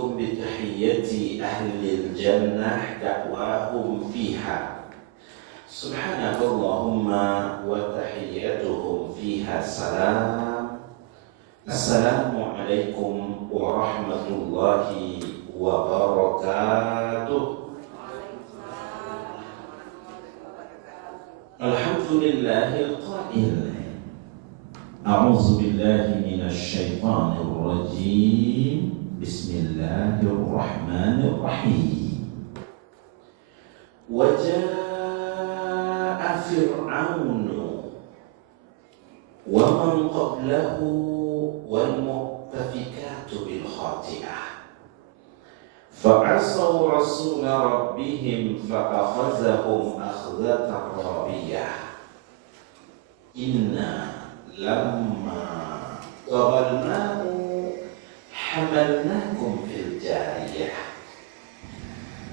عليكم بتحية أهل الجنة دعواهم فيها سبحانك اللهم وتحياتهم فيها سلام السلام عليكم ورحمة الله وبركاته. الحمد لله القائل أعوذ بالله من الشيطان الرجيم بسم الله الرحمن الرحيم. وجاء فرعون ومن قبله والمؤتفكات بالخاطئة فعصوا رسول ربهم فأخذهم أخذة رابية إنا لما طغى الماء حملناكم في الجارية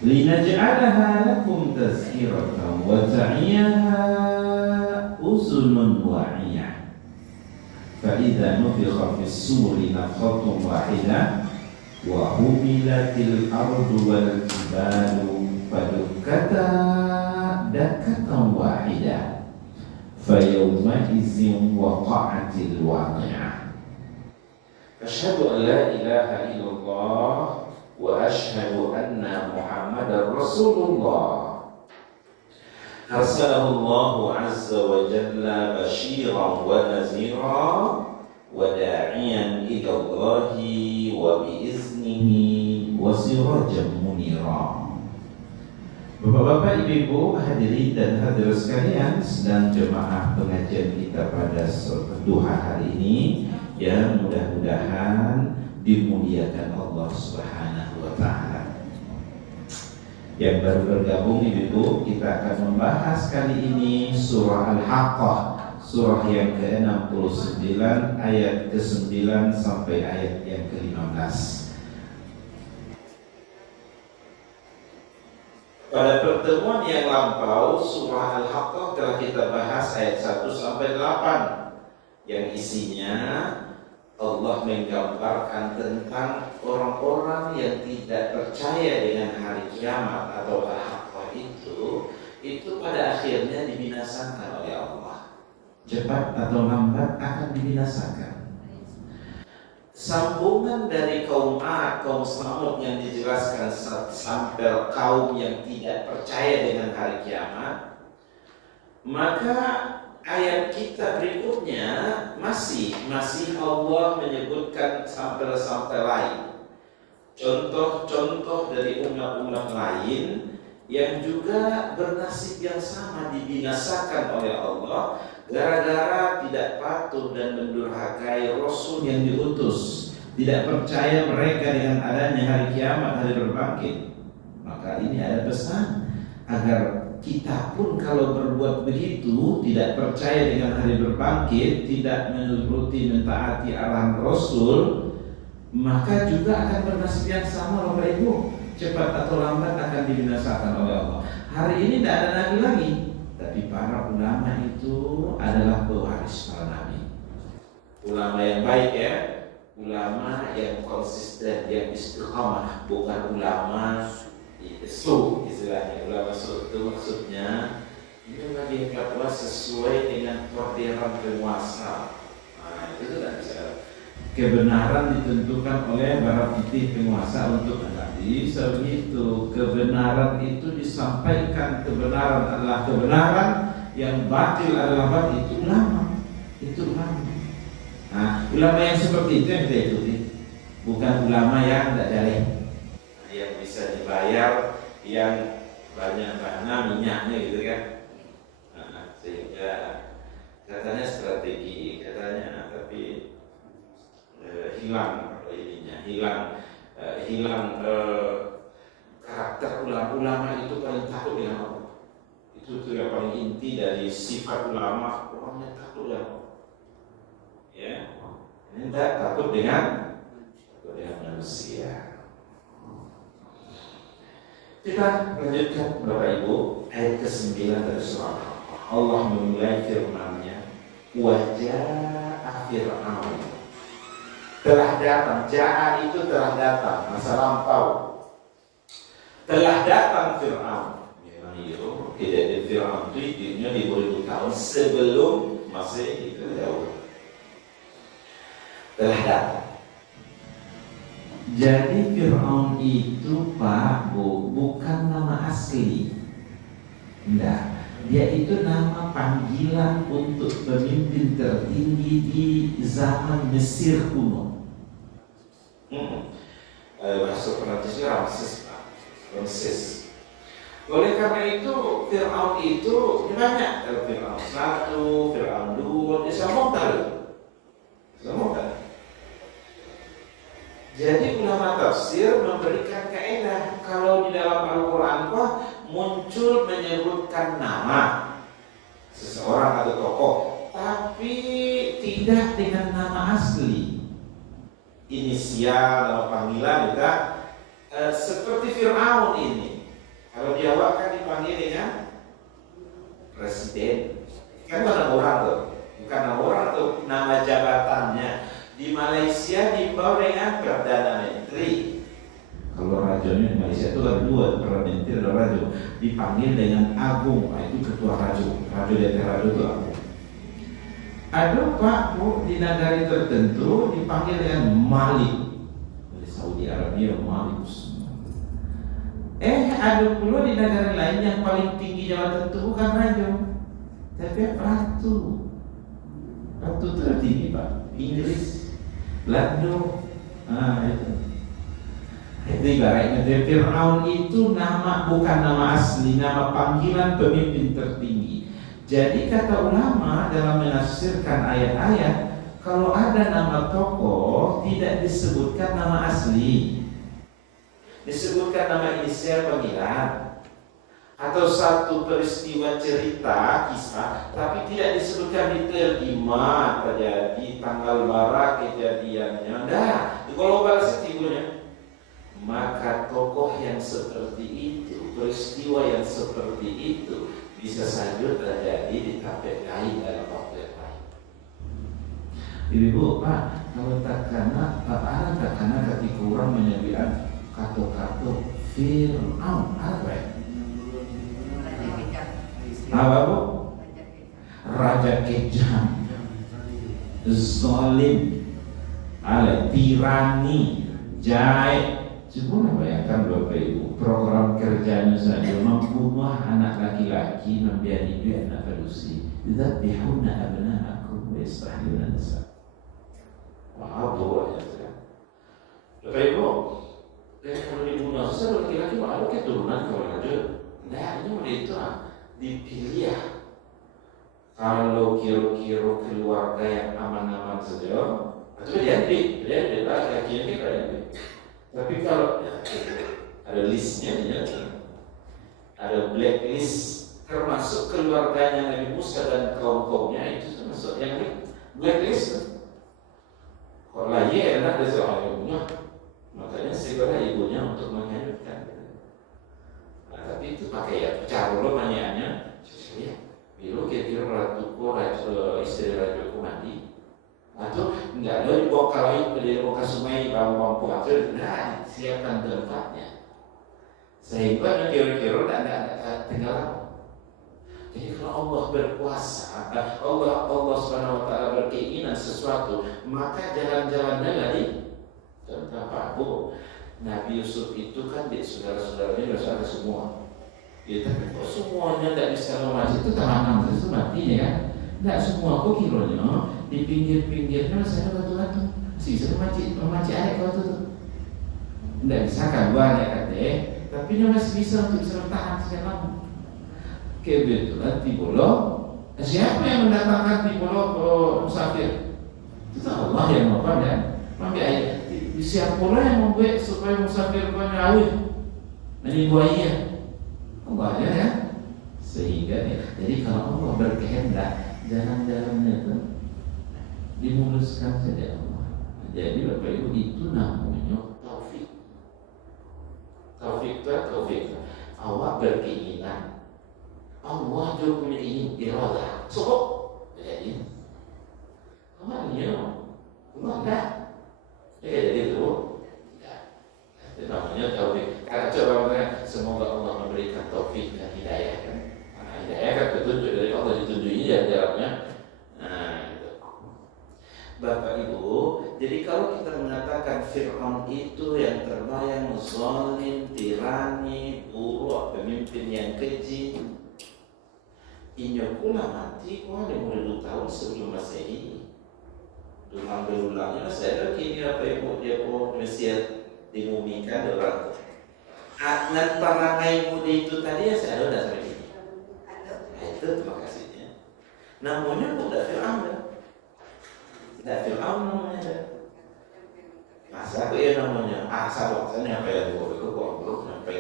لنجعلها لكم تذكرة وتعيها أذن واعية فإذا نفخ في الصور نفخة واحدة وحملت الأرض والجبال فدكتا دكة واحدة فيومئذ وقعت الواقعة. أشهد أن لا إله إلا الله وأشهد أن محمدا رسول الله أرسله الله عز وجل بشيرا ونذيرا وداعيا إلى الله وبإذنه وسراجا منيرا. Bapak-bapak, ibu-ibu, hadirin dan hadirat sekalian, sedang jemaah pengajian kita pada duha hari ini yang mudah-mudahan dimuliakan Allah Subhanahu wa taala. Yang baru bergabung, ibu-ibu, kita akan membahas kali ini surah Al-Haqqah, surah yang ke-69 ayat ke-9 sampai ayat yang ke-15. Pada pertemuan yang lampau, surah Al-Haqqah telah kita bahas ayat 1 sampai 8 yang isinya Allah menggambarkan tentang orang-orang yang tidak percaya dengan hari kiamat atau Al-Haqqah itu pada akhirnya dibinasakan oleh Allah. Cepat atau lambat akan dibinasakan. Sambungan dari kaum Ad, kaum Samud yang dijelaskan sampai kaum yang tidak percaya dengan hari kiamat, maka ayat kita berikutnya masih Allah menyebutkan sampai lain, contoh-contoh dari umat-umat lain yang juga bernasib yang sama dibinasakan oleh Allah gara-gara tidak patuh dan mendurhakai Rasul yang diutus, tidak percaya mereka dengan adanya hari kiamat, hari berbangkit. Maka ini ada pesan agar kita pun kalau berbuat begitu, tidak percaya dengan hari berbangkit, tidak menuruti mentaati arahan Rasul, maka juga akan bernasib yang sama Bapak Ibu. Cepat atau lambat akan dibinasakan oleh Allah. Hari ini tidak ada nabi lagi, tapi para ulama itu adalah pewaris para nabi. Ulama yang baik ya, ulama yang konsisten, yang istiqamah, bukan ulama su istilahnya. Ulama su itu maksudnya ini lagi fatwa sesuai dengan orderan penguasa. Nah, itu tidak bisa. Kebenaran ditentukan oleh para putih penguasa untuk menjadi sebegitu. Kebenaran itu disampaikan, kebenaran adalah kebenaran, yang batil adalah batil. Itu ulama. Nah, ulama yang seperti itu yang kita ikuti, bukan ulama yang tidak jalan, yang bisa dibayar, yang banyak mana minyaknya gitu kan. Nah, sehingga katanya strategi, katanya tapi hilang karakter ulama itu paling takut dengan Allah. Itu yang paling inti dari sifat ulama, orangnya takut dengan Allah. Ya, ini tidak takut dengan manusia. Kita lanjutkan Bapak Ibu ayat ke-9 dari surah Allah memulai firman-Nya, wajah Fir'aun. Telah datang, jaa itu telah datang, masa lampau. Telah datang Fir'aun. Memang itu, kejadian Fir'aun itu hidupnya di 2000 tahun sebelum Masehi itu jauh. Telah datang. Jadi Fir'aun itu Pak Bu, bukan nama asli. Enggak, dia itu nama panggilan untuk pemimpin tertinggi di zaman Mesir kuno. Bahasa Perancisnya Ramses Pak, Ramses. Oleh karena itu Fir'aun itu banyak. Fir'aun 1, Fir'aun 2, dia semua kali. Semua kali. Jadi ulama tafsir memberikan kaidah kalau di dalam Al-Quran muncul menyebutkan nama seseorang atau tokoh, tapi tidak dengan nama asli, inisial, nama panggilan, juga seperti Fir'aun ini. Kalau di Jawa kan dipanggil dengan presiden, kan bukan orang tuh, bukan nama orang tuh, nama jabatannya. Di Malaysia dibawa dengan Perdana Menteri. Kalau rajanya di Malaysia itu ada 2, Perdana Menteri dan Raja. Dipanggil dengan Agung, itu ketua Raja. Raja dan Raja itu Agung. Ada Pak Bu di negara tertentu dipanggil dengan Malik. Di Saudi Arabia Malik. Ada pula di negara lain yang paling tinggi jabatan itu bukan Raja, tapi Ratu. Ratu tertinggi Pak. Inggris, Belanda, itu ibaratnya Fir'aun itu nama, bukan nama asli, nama panggilan pemimpin tertinggi. Jadi kata ulama dalam menafsirkan ayat-ayat, kalau ada nama tokoh tidak disebutkan nama asli, disebutkan nama inisial panggilan atau satu peristiwa cerita kisah, tapi tidak disebutkan detail di mana terjadi, tanggal berapa kejadiannya. Nah, global setibanya. Maka tokoh yang seperti itu, peristiwa yang seperti itu bisa saja terjadi di tempat lain dalam waktu yang lain. Ibu Pak, kalau tak karena ketika orang menyebutkan kata-kata Fir'aun, apa ya? Apa Bu? Raja kejam, zalim, tirani, jahat. Coba bayangkan Bapak Ibu, program kerjanya saja membunuh anak laki-laki, membiarkan dia anak manusia. Yudzabihuna abna'akum wa yastahyuna nisa. Wah, boleh ya. Bapak Ibu, kalau dibunuh sesuatu laki-laki, ada keturunan kalau ada. Nah, ini itu dipilih ya. Kalau kira-kira keluarga yang aman-aman saja, itu dia laki-laki yang kita ada. Tapi kalau ada listnya, ada blacklist, termasuk keluarganya Nabi Musa dan kaum-kaumnya itu termasuk yang blacklist. Kalau lagi enak dari seorang ibunya, makanya segera ibunya untuk menghidupkan. Tapi itu pakai ya cara lo manyaannya ya biru kira-kira ratuku istri rajuku mandi atau enggak lo dibawa kalai dari muka sungai bawang atau nah siapkan tempatnya sehingga kira-kira tidak tinggal. Jadi kalau Allah berkuasa, Allah Subhanahu Wa Taala berkeinginan sesuatu, maka jalan-jalannya dari tentang Pak Bu. Nabi Yusuf itu kan di saudara-saudaranya sudah ada semua. Ya, tapi kok semuanya tidak bisa memaci itu tahanan itu matinya kan? Tidak semua kok kiranya di pinggir-pinggirnya masih ada batu-batu, masih bisa memaci air batu itu. Tidak bisa kan banyak katanya, tapi dia masih bisa untuk bisa bertahan sekian lama. Kebetulan Tibolo, siapa yang mendatangkan Tibolo ke musafir? Itu Allah yang mau pada ambil air. Siapa pula yang membuat supaya musafir banyak awet dari buaya? Allah ya. Sehingga jadi kalau Allah berkehendak jalan-jalannya itu dimuluskan saja Allah. Jadi Bapak Ibu itu namanya taufik. Taufik. Awak berkeinginan, Allah juga punya iradah. Jadi awaknya Allah dah. Fir'aun itu yang terbayang zalim, tirani, buruk, pemimpin yang keji. Inyo pula mati 50 tahun sebelum Masehi. Dengan berulangnya saya kini apa ibu dia pun Mesir dimumikan orang. Dengan perangai muda itu tadi ya saya ada sampai sini. Itu terima kasihnya. Namanya bukan Fir'aun dah. Tidak Fir'aun namanya. Masa aku ya namanya asal waktunya apa yang gue kok sampai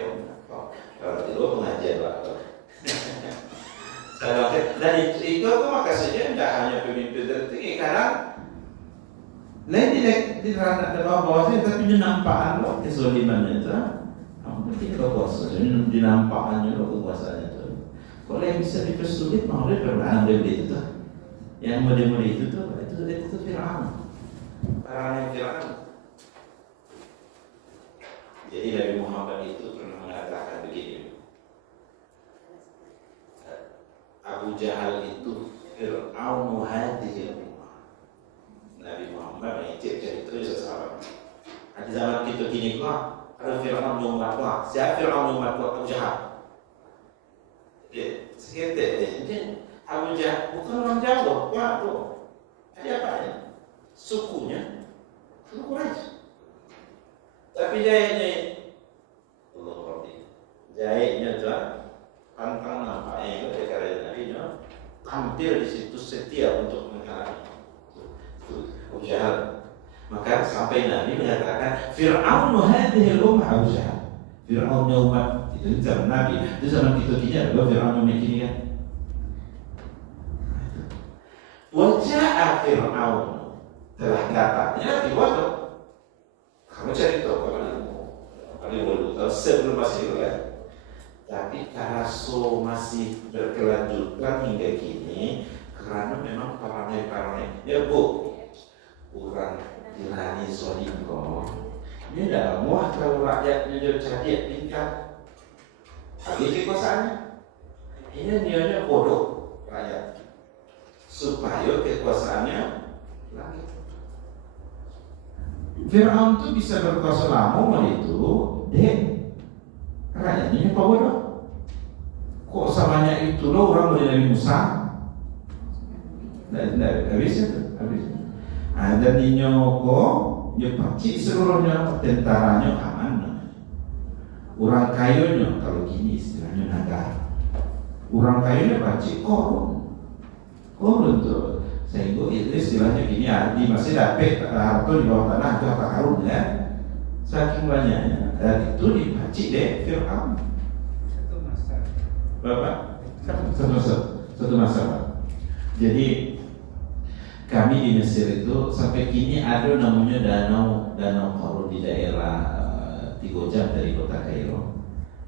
kalau itu pengajian lah. Dan itu makasihnya tidak hanya pemimpin tertinggi karena lain di bawah-bawahnya tapi nampakan loh kezaliman itu. Kamu tidak kuasa, jadi dinampakan juga kekuasaan itu. Kalau yang bisa dipersulit mau diperlukan itu tuh. Yang model-model itu tuh Fir'aun. Orang yang Fir'aun. Jadi Nabi Muhammad itu pernah mengatakan begini. Abu Jahal itu Fir'aun hadhihi ummah. Nabi Muhammad mengicip cerita itu sahabat. Di zaman kita kini kok ada Fir'aun umat kok. Siapa Fir'aun umat kok? Abu Jahal. Jadi Abu Jahal bukan orang Jawa, waduh. Dia apa ya? Sukunya suku Quraisy. Tapi jahitnya tuh pantang nampaknya itu dari Nabi hampir di situ setia untuk menghalangi Abu Jahal. Maka sampai Nabi mengatakan Fir'aun hadhihi ummah Abu Jahal. Fir'aun umat itu zaman Nabi. Itu zaman kita kini adalah Fir'aun umat kini kan. Wajah Fir'aun telah datangnya di waktu kamu cari tahu kali dulu sebelum Masehi kan. Tapi Karaso masih berkelanjutan hingga kini karena memang parangai-parangai ya bu orang tirani soliko ini tidak muah kalau rakyatnya jadi cerdik tingkat habis kekuasaannya ini niatnya bodoh rakyat supaya kekuasaannya lagi. Fir'aun itu bisa berkuasa lama itu rakyatnya apa bodoh? Kok samanya itu loh orang dari Nabi Musa? Tidak bisa tuh, habis. Ada ninyoko, dia pacik seluruhnya tentaranya aman. Orang kayunya kalau gini istilahnya naga. Orang kayunya pacik korun tuh. Sehingga itu istilahnya gini arti masih dapat harta di bawah tanah itu harta karun ya. Saking banyaknya dan itu dipacik deh Fir'aun. Satu masa. Bapak? Satu masa Pak. Jadi kami di Mesir itu sampai kini ada namanya danau Qarun di daerah 3 jam dari kota Kairo.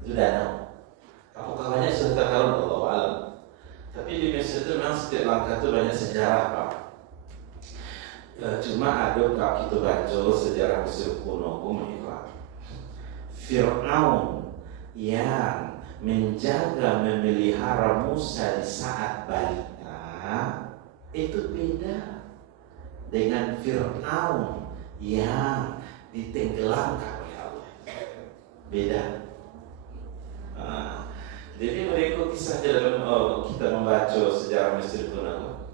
Itu danau. Apakah banyak cerita Qarun? Allahu a'lam. Tapi di Mesir itu memang setiap langkah itu banyak sejarah Pak. Cuma ada kalau kita baca sejarah Mesir kuno Fir'aun yang menjaga memelihara Musa di saat balita itu beda dengan Fir'aun yang ditenggelamkan oleh Allah. Beda. Jadi mereka kisah dalam kita membaca sejarah Mesir kuno